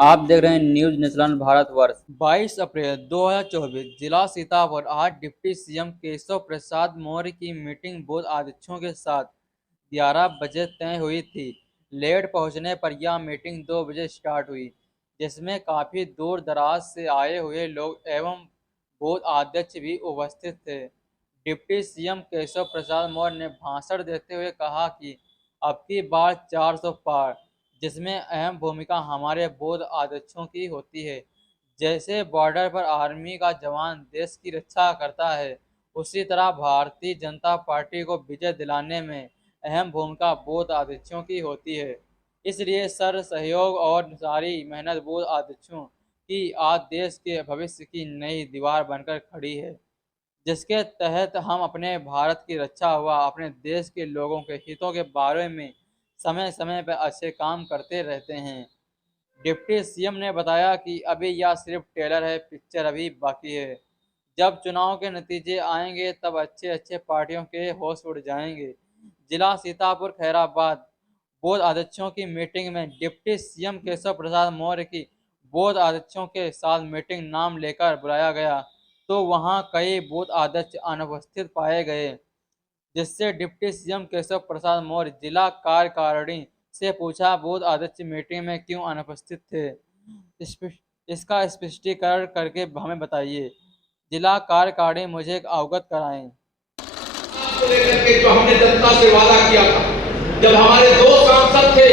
आप देख रहे हैं न्यूज नेशनल भारतवर्ष। 22 अप्रैल 2024 जिला सीतापुर। आज डिप्टी सीएम केशव प्रसाद मौर्य की मीटिंग बूथ अध्यक्षों के साथ 11 बजे तय हुई थी। लेट पहुंचने पर यह मीटिंग 2 बजे स्टार्ट हुई, जिसमें काफी दूर दराज से आए हुए लोग एवं बूथ अध्यक्ष भी उपस्थित थे। डिप्टी सीएम केशव प्रसाद मौर्य ने भाषण देते हुए कहा कि अब की बार 400 पार, जिसमें अहम भूमिका हमारे बूथ अध्यक्षों की होती है। जैसे बॉर्डर पर आर्मी का जवान देश की रक्षा करता है, उसी तरह भारतीय जनता पार्टी को विजय दिलाने में अहम भूमिका बूथ अध्यक्षों की होती है। इसलिए सर सहयोग और सारी मेहनत बूथ अध्यक्षों की आज देश के भविष्य की नई दीवार बनकर खड़ी है, जिसके तहत हम अपने भारत की रक्षा व अपने देश के लोगों के हितों के बारे में समय समय पर अच्छे काम करते रहते हैं। डिप्टी सीएम ने बताया कि अभी यह सिर्फ ट्रेलर है, पिक्चर अभी बाकी है। जब चुनाव के नतीजे आएंगे तब अच्छे अच्छे पार्टियों के होश उड़ जाएंगे। जिला सीतापुर खैराबाद बूथ अध्यक्षों की मीटिंग में डिप्टी सीएम केशव प्रसाद मौर्य की बूथ अध्यक्षों के साथ मीटिंग नाम लेकर बुलाया गया, तो वहां कई बूथ अध्यक्ष अनुपस्थित पाए गए, जिससे डिप्टी सीएम केशव प्रसाद मौर्य जिला कार्यकारिणी से पूछा, बूथ अध्यक्ष मीटिंग में क्यों अनुपस्थित थे? इसका स्पष्टीकरण करके हमें बताइए। जिला कार्यकारिणी मुझे अवगत कराएं। को लेकर के जो हमने जनता से वादा किया था, जब हमारे 2 सांसद थे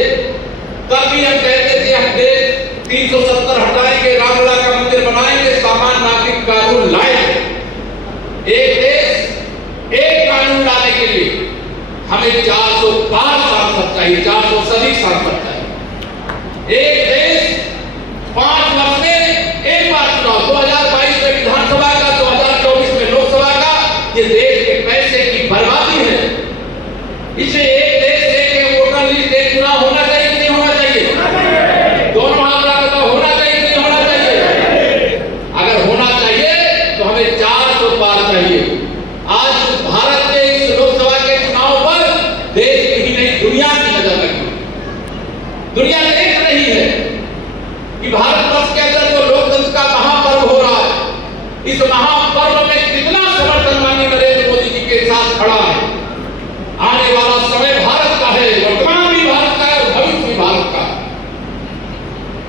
तब भी हम कहते थे हम देश 370 हटाएंगे, रामलला का मंदिर बनाएंगे, सामान्य नागरिक कानून लाएंगे। एक देश एक कानून लाने के लिए हमें 405 सांसद चाहिए, 400 सभी सांसद चाहिए। एक देश 5 वर्ष में एक बार चुनाव, 2022 में विधानसभा का, 2024 में लोकसभा का, ये देश के पैसे की बर्बादी है। इसे एक देश एक वोटर लिस्ट एक चुनाव होना चाहिए कि नहीं होना चाहिए? दोनों हाथ का होना चाहिए कि नहीं होना चाहिए? अगर होना चाहिए तो हमें 400 पार चाहिए। आज भारत के इस लोकसभा के चुनाव पर देश की ही नहीं दुनिया की नजर लगी। दुनिया देख रही है कि भारत वर्ष के अंदर जो लोकतंत्र का महापर्व हो रहा है, इस महापर्व में कितना समर्थन माननीय नरेंद्र मोदी जी के साथ खड़ा है। आने वाला समय भारत का है, वर्तमान भी भारत का है और भविष्य भी भारत का है।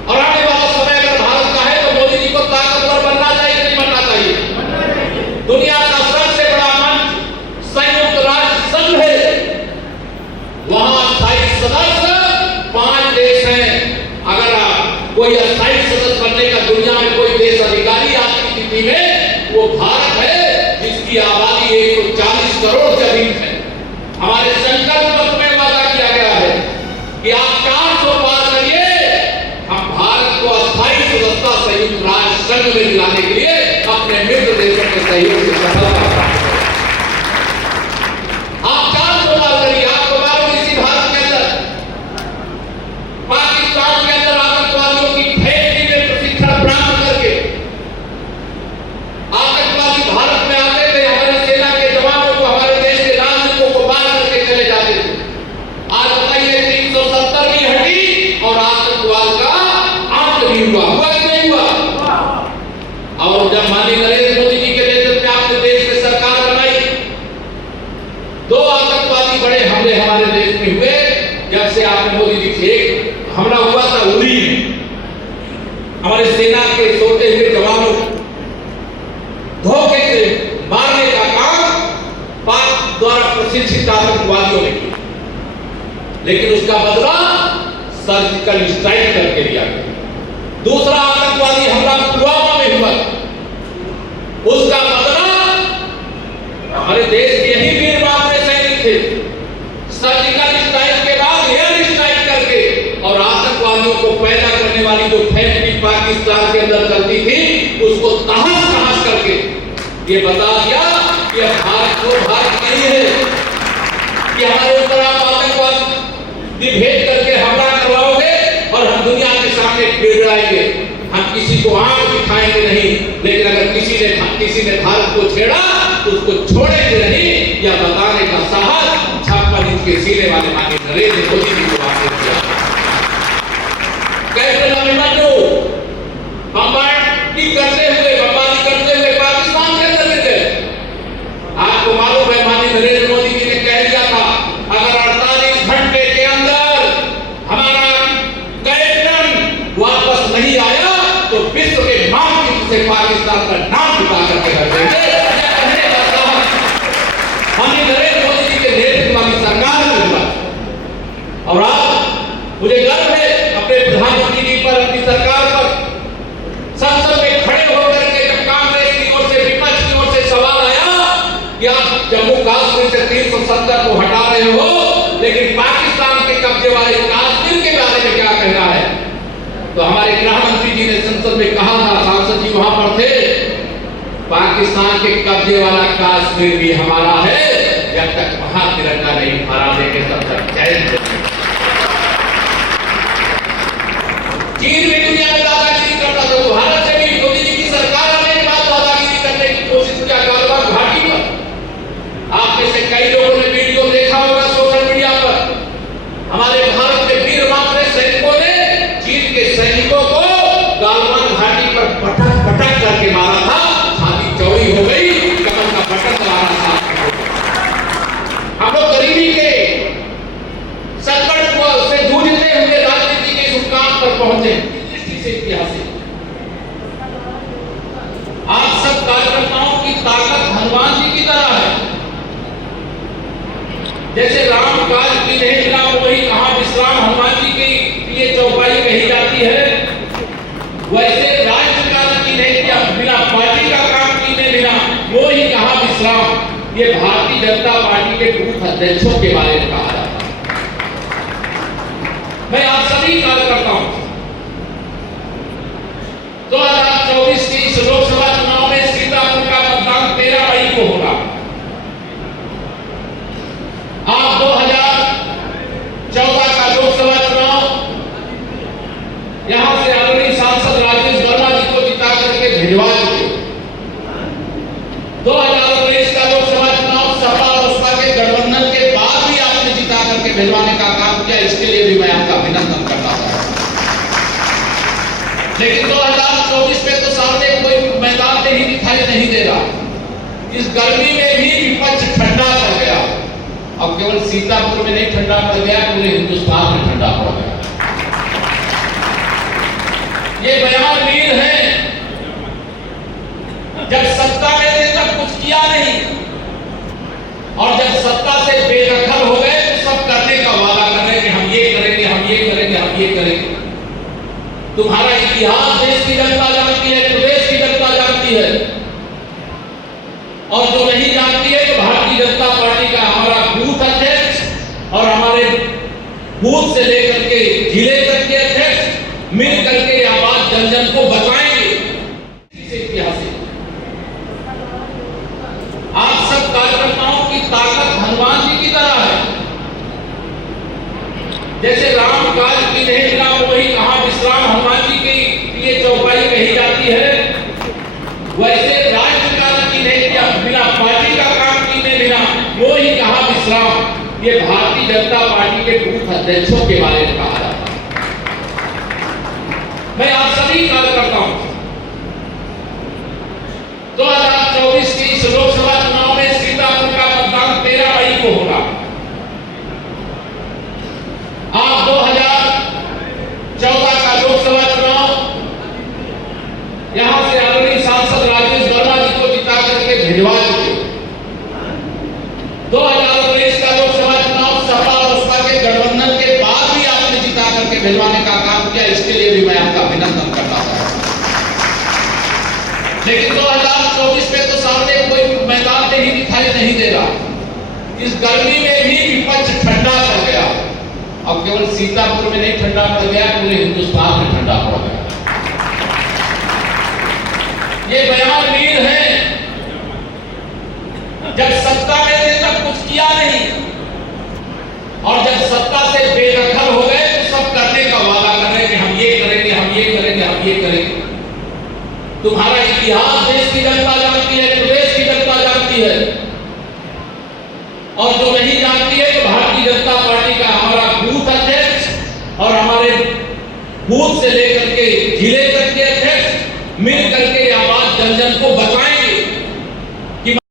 और आने वाला समय अगर भारत का है तो मोदी जी को ताकतवर बनना चाहिए कि नहीं बनना चाहिए? दुनिया का सबसे बड़ा मंच संयुक्त राष्ट्र संघ है, वहां 28 सदस्य 5 देश हैं। अगर कोई 28 सदस्य बनने का दुनिया में कोई देश अधिकारी आज की स्थिति में, वो भारत है, जिसकी आबादी 140 करोड़ से अधिक है। हमारे संकल्प पत्र में वादा किया गया है कि आप 400 पार करिए, हम भारत को अस्थायी सदस्यता संयुक्त राष्ट्र संघ में दिलाने के लिए अपने मित्र देशों के सहयोग से सफलता प्राप्त करें। आप 400 पार करिए। आपको मालूम इसी भारत के अंदर, पाकिस्तान के अंदर आतंकवादियों की फैक्ट्री में प्रशिक्षण प्राप्त करके आतंकवादी भारत में आते थे, हमारी सेना के जवानों को, हमारे देश के नागरिकों को मार करके चले जाते थे। आज बताइए 370 भी हटी और आतंकवाद का अंत भी हुआ कि नहीं हुआ? और जब माननीय नरेंद्र मोदी जी के नेतृत्व में आपने देश में सरकार बनाई, 2 आतंकवादी बड़े हमले हमारे देश में हुए। जब से आपने मोदी जी से, एक हमला हुआ था उरी में, हमारे सेना के सोते हुए जवानों को धोखे से मारने का काम पाक द्वारा प्रशिक्षित आतंकवादियों ने किया, लेकिन उसका बदला सर्जिकल स्ट्राइक करके लिया गया। दूसरा आतंकवादी हमला पुलवामा में हुआ, उसका बदला हमारे देश के यही वीर बापरे सैनिक थे, सर्जिकल स्ट्राइक के बाद एयर स्ट्राइक करके और आतंकवादियों को पैदा करने वाली जो फैक्ट्री पाकिस्तान के अंदर चलती थी, उसको तहस नहस करके ये बता दिया कि भारत को भारत नहीं है कि हमारे ऊपर आप आतंकवादी भेज करके हमला करवाओगे और हम दुनिया के सामने गिड़गिड़ाएंगे। हम किसी को आंख दिखाएंगे नहीं, लेकिन अगर किसी ने भारत को छेड़ा तो उसको छोड़ेंगे नहीं, यह बताने का साहस 56 इंच के सीने वाले माननीय नरेंद्र मोदी जी को आपने किया। कैसे और आज मुझे गर्व है अपने प्रधानमंत्री जी पर, अपनी सरकार पर। संसद में खड़े होकर के जब कांग्रेस की ओर से, विपक्ष की ओर से सवाल आया कि आप जम्मू कश्मीर से 370 को हटा रहे हो, लेकिन पाकिस्तान के कब्जे वाले कश्मीर के बारे में क्या कहना है, तो हमारे गृह मंत्री जी ने संसद में कहा था, सांसद जी वहां पर थे, पाकिस्तान के कब्जे वाला कश्मीर भी हमारा है, जब तक वहां तिरंगा नहीं फहरा देंगे तब तक चैन। चीन भी दुनिया में दादागिरी करता था, तो भारत से भी मोदी जी की सरकार आने के बाद दादागिरी करने की कोशिश किया गालवान घाटी पर। आप में से कई लोगों ने वीडियो देखा होगा सोशल मीडिया पर, हमारे भारत के वीर मातरे सैनिकों ने चीन के सैनिकों को गालवान घाटी पर पटक पटक करके मारा था, छाती चौड़ी हो गई, कमर का बटन दबाना था। हम लोग गरीबी के संकट से जूझते हुए राजनीति के इस मुकाम पर पहुंचे, दृष्टि से ऐतिहासिक। आप सब कार्यकर्ताओं की ताकत हनुमान जी की तरह है। जैसे राम काज की नहीं मिला वही कहां विश्राम हनुमान जी की ये चौपाई कही जाती है, वैसे राज्य काज की नहीं मिला, पार्टी का काम की नहीं मिला, वो ही कहां विश्राम, ये भारतीय जनता पार्टी के बूथ अध्यक्षों के बारे में कहा जाता है। मैं आप सभी कार्यकर्ताओं 2024 के इस लोकसभा चुनाव में सीतापुर का मतदान 13 मई को होगा। आप 2014 का लोकसभा चुनाव यहां से आदरणीय सांसद राजेश वर्मा जी को जिता करके भिजवा चुके। 2019 का लोकसभा चुनाव सपा और बसपा के गठबंधन के बाद भी आपने जिता करके भिजवाने का काम किया, इसके लिए भी मैं आपका अभिनंदन करता हूं। लेकिन 2024 में तो सामने कोई मैदान में ही दिखाई नहीं दे रहा। इस गर्मी में भी विपक्ष ठंडा पड़ गया। अब केवल सीतापुर में नहीं ठंडा पड़ गया, पूरे हिंदुस्तान में ठंडा पड़ गया। ये बयान वीर है, जब सत्ता में थे तब कुछ किया नहीं, और जब सत्ता से बेदखल हो गए तो सब करने का वादा कर रहे कि हम ये करेंगे, हम ये करेंगे, हम ये करेंगे। तुम्हारा इतिहास देश की जनता जानती है, प्रदेश की जनता जानती है, और जो नहीं जानती है तो भारतीय जनता पार्टी का हमारा बूथ अध्यक्ष और हमारे बूथ से लेकर के जिले तक के अध्यक्ष मिल करके आवाज जन जन को बताएंगे। ऐतिहासिक आप सब कार्यकर्ताओं की ताकत हनुमान जी की तरह है। जैसे राम काज की नहीं मिला वही कहां विश्राम हनुमान जी की ये चौपाई कही जाती है, वैसे राज्य काज की नहीं मिला, पार्टी का काम की नहीं मिला, वो ही कहां विश्राम, ये भारतीय जनता पार्टी के बूथ अध्यक्षों के बारे में कहा जाता है। मैं आप सभी कार्यकर्ताओं 2024 के इस लोकसभा चुनाव में सीतापुर का मतदान 13 मई को होगा। आप 2014 का लोकसभा चुनाव यहां से आदरणीय सांसद राजेश वर्मा जी को जिता करके भिजवा चुके। 2019 का लोकसभा चुनाव सपा और बसपा के गठबंधन के बाद भी आपने जिता करके भिजवाने का काम किया, इसके लिए भी मैं आपका अभिनंदन करता हूं। लेकिन 2024 में तो सामने कोई मैदान में ही दिखाई नहीं दे रहा। इस गर्मी में भी विपक्ष ठंडा पड़ गया। अब केवल सीतापुर में नहीं ठंडा पड़ गया, पूरे हिंदुस्तान में ठंडा पड़ गया। ये बयान वीर है, जब सत्ता में थे तब कुछ किया नहीं, और जब सत्ता से बेदखल हो गए तो सब करने का वादा कर रहे कि हम ये करेंगे, हम ये करेंगे, हम ये करेंगे। तुम्हारा इतिहास देश की जनता जानती है, प्रदेश की जनता जानती है, और जो नहीं जानती है तो भारतीय जनता पार्टी का हमारा बूथ अध्यक्ष और हमारे बूथ से लेकर के जिले तक के अध्यक्ष मिलकर